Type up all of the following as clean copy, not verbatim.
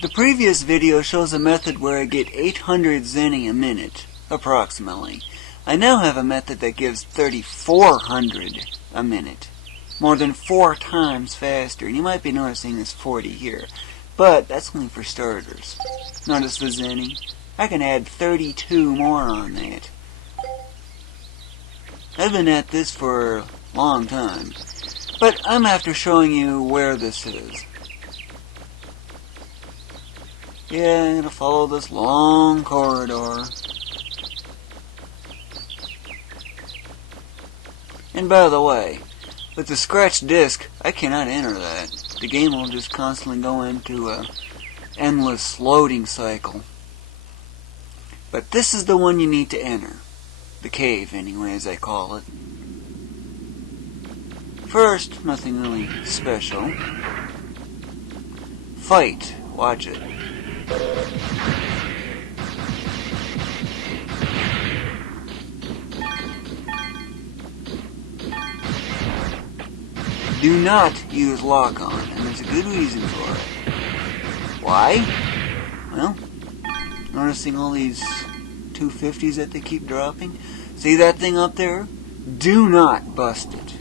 The previous video shows a method where I get 800 Zenny a minute, approximately. I now have a method that gives 3,400 a minute. More than 4 times faster. And you might be noticing this 40 here. But that's only for starters. Notice the Zenny. I can add 32 more on that. I've been at this for a long time. But I'm after showing you where this is. Yeah, I'm going to follow this long corridor. And by the way, with the scratch disc, I cannot enter that. The game will just constantly go into an endless loading cycle. But this is the one you need to enter. The cave, anyway, as I call it. First, nothing really special. Fight. Watch it. Do not use lock-on, and there's a good reason for it. Why? Well, noticing all these 250s that they keep dropping? See that thing up there? Do not bust it.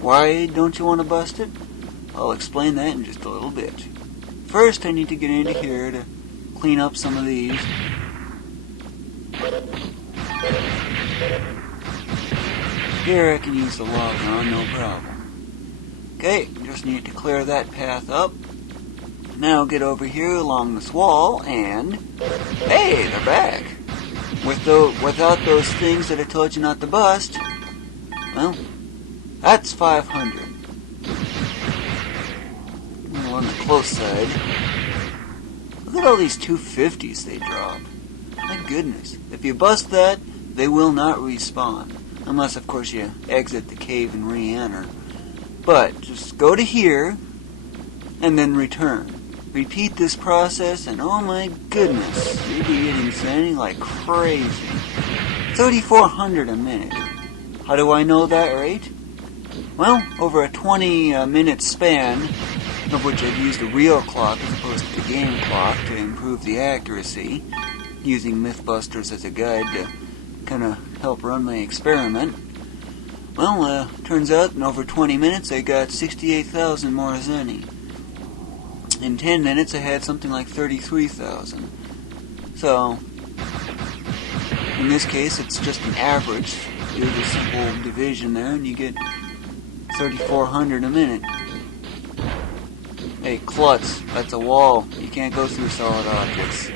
Why don't you want to bust it? I'll explain that in just a little bit. First, I need to get into here to clean up some of these. Here I can use the lock-on, no problem. Okay, just need to clear that path up. Now get over here along this wall and... Hey, they're back! Without those things that I told you not to bust, well, that's 500. On the close side. Look at all these 250s they drop. My goodness. If you bust that, they will not respawn. Unless, of course, you exit the cave and re-enter. But just go to here and then return. Repeat this process and oh my goodness, you'll be getting Zenny like crazy. 3,400 a minute. How do I know that rate? Well, over a 20-minute span, of which I've used a real clock as opposed to the game clock to improve the accuracy, using Mythbusters as a guide to kind of help run my experiment. Well, turns out in over 20 minutes I got 68,000 more Zenny. In 10 minutes I had something like 33,000. So, in this case it's just an average. Do the simple division there and you get 3,400 a minute. Hey, klutz, that's a wall. You can't go through solid objects.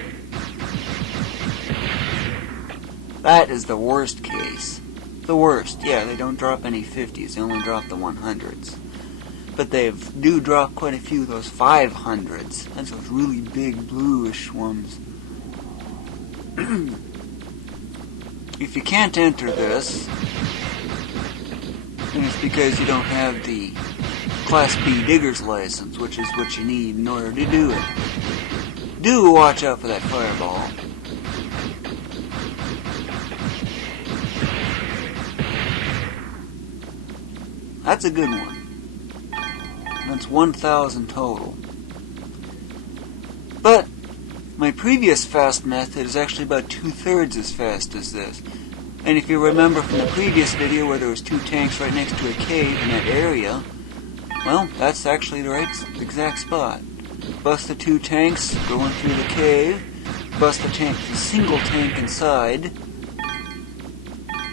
That is the worst case. The worst, yeah, they don't drop any 50s, they only drop the 100s. But they do drop quite a few of those 500s. That's those really big bluish ones. If you can't enter this, then it's because you don't have the Class B digger's license, which is what you need in order to do it. Do watch out for that fireball. That's a good one. That's 1,000 total. But my previous fast method is actually about 2/3 as fast as this. And if you remember from the previous video where there was 2 tanks right next to a cave in that area, well, that's actually the right exact spot. Bust the 2 tanks going through the cave. Bust the single tank inside.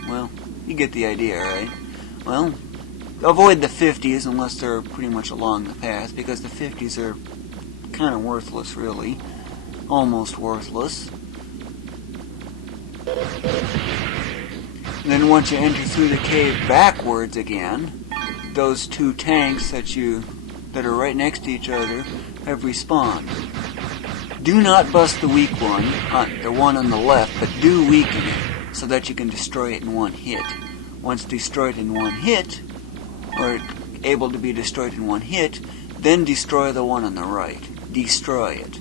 Well, you get the idea, right? Well, avoid the 50s unless they're pretty much along the path, because the 50s are kind of worthless, really. Almost worthless. And then once you enter through the cave backwards again, those 2 tanks that are right next to each other have respawned. Do not bust the weak one, the one on the left, but do weaken it so that you can destroy it in one hit. Once destroyed in one hit, or able to be destroyed in one hit, then destroy the one on the right. Destroy it.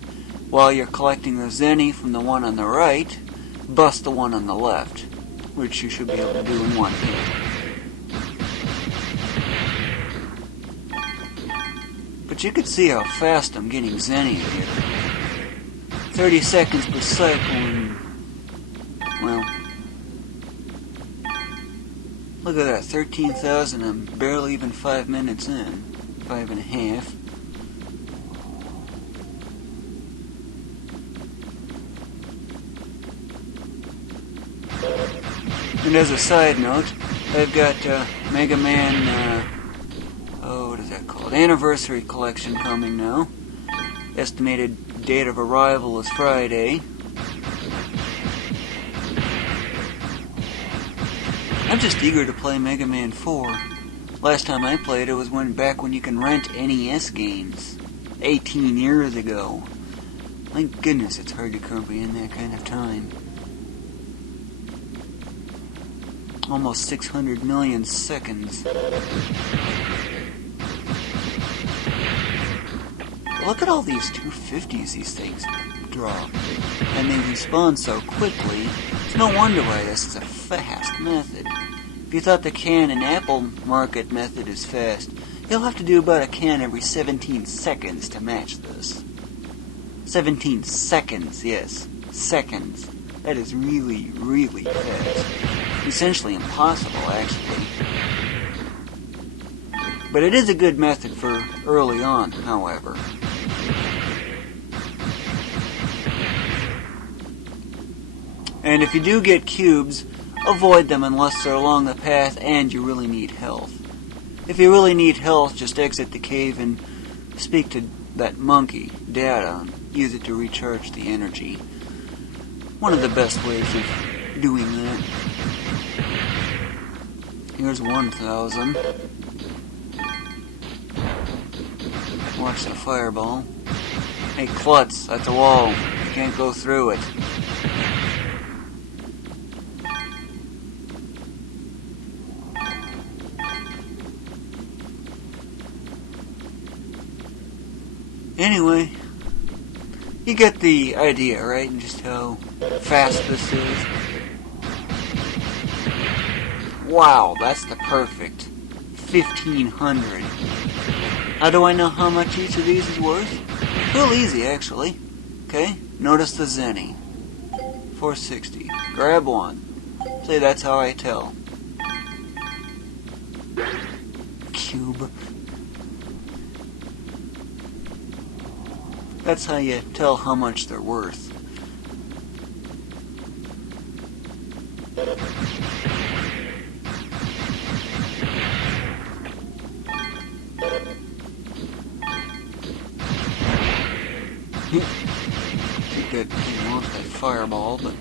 While you're collecting the Zenny from the one on the right, bust the one on the left, which you should be able to do in one hit. But you could see how fast I'm getting Zenny here. 30 seconds per cycle and, well, look at that, 13,000, I'm barely even 5 minutes in. 5.5. And as a side note, I've got Mega Man, what is that called? Anniversary Collection coming now. Estimated date of arrival is Friday. I'm just eager to play Mega Man 4. Last time I played it was back when you can rent NES games. 18 years ago. Thank goodness it's hard to comprehend that kind of time. Almost 600 million seconds. Look at all these 250s these things drop. And they respawn so quickly. It's no wonder why this is a fast method. If you thought the can and apple market method is fast, you'll have to do about a can every 17 seconds to match this. 17 seconds, yes. Seconds. That is really, really fast. Essentially impossible, actually. But it is a good method for early on, however. And if you do get cubes, avoid them unless they're along the path and you really need health. If you really need health, just exit the cave and speak to that monkey, Data, and use it to recharge the energy. One of the best ways of doing that. Here's 1,000. Watch that fireball. Hey, klutz, that's a wall. You can't go through it. Anyway, you get the idea, right? And just how fast this is. Wow, that's the perfect 1,500. How do I know how much each of these is worth? Real easy, actually. Okay, notice the Zenny. 460. Grab one. Say that's how I tell. Cube. That's how you tell how much they're worth. Good thing lost that fireball, but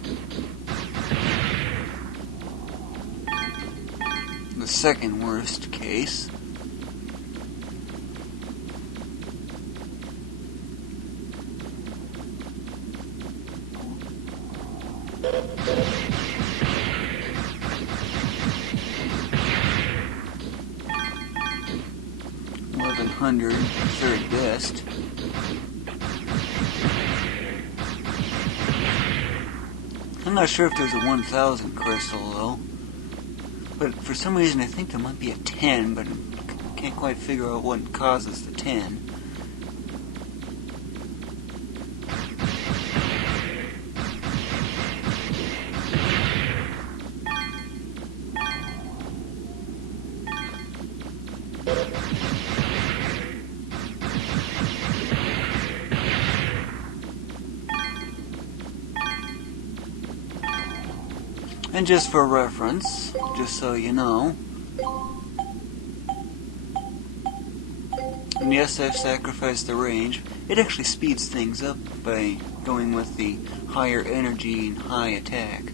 the second worst case. Third best. I'm not sure if there's a 1,000 crystal though, but for some reason I think there might be a 10, but I can't quite figure out what causes the 10. And just for reference, just so you know, and yes, I've sacrificed the range. It actually speeds things up by going with the higher energy and high attack.